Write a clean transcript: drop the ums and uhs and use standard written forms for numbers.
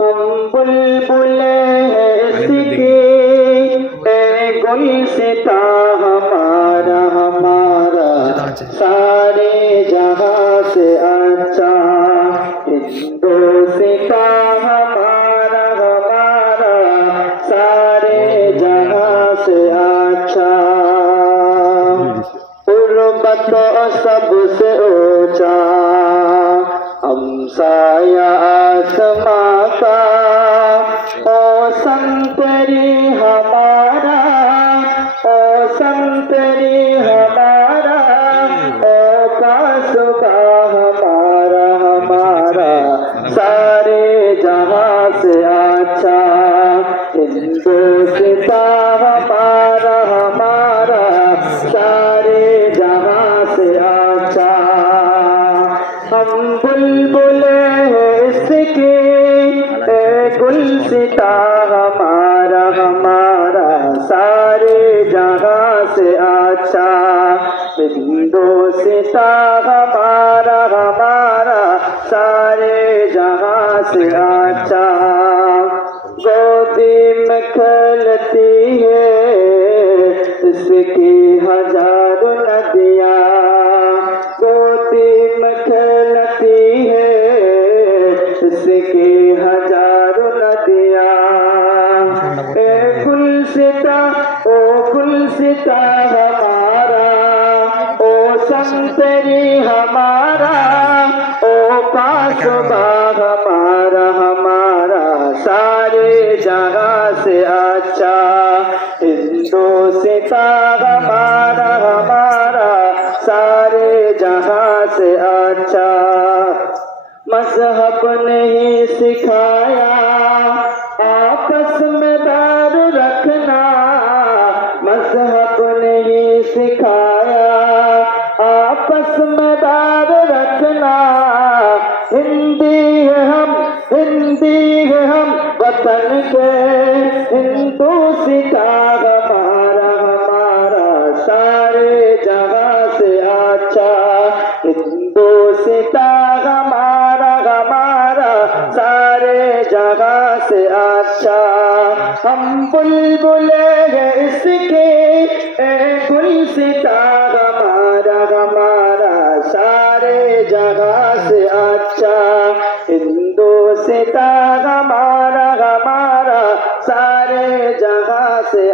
हम बुलबुले हैं इसके गुलसिता हमारा हमारा सारे जहां से अच्छा हिंदोसिता हमारा हमारा सारे जहां से अच्छा उर्बत सबसे ऊंचा हमसाया आसमां का ओ संतरी हमारा ओ संतरी हमारा ओ कासुबा हमारा हमारा सारे जहां से अच्छा हिंदोसिता हमारा हमारा सारे जहां से अच्छा हम बुलबुले इसके गुलसिता हमारा हमारा सारे जहां से अच्छा हिंदोसिता हमारा हमारा सारे जहां से अच्छा गोदी में खेलती है इसकी हजारों नदियाँ गोदी में खेलती है इसकी हजारों नदियाँ ओ गुलसिता हमारा ओ संतरी हमारा ओ कासुबा हमारा हमारा सारे जहां से अच्छा हिंदोसिता हमारा हमारा सारे जहां से अच्छा मजहब नहीं सिखाया आपस में बैर रखना मजहब नहीं सिखाया आपस में बैर रखना हिंदी है हम वतन के हिंदोसिता हमारा हमारा सारे जहां से अच्छा हिंदोसिता हमारा हमारा सारे जहां से अच्छा हम बुलबुले हैं इसके गुलसिता हमारा हमारा सारे जहां से अच्छा हिंदोसिता हमारा हमारा सारे जहां से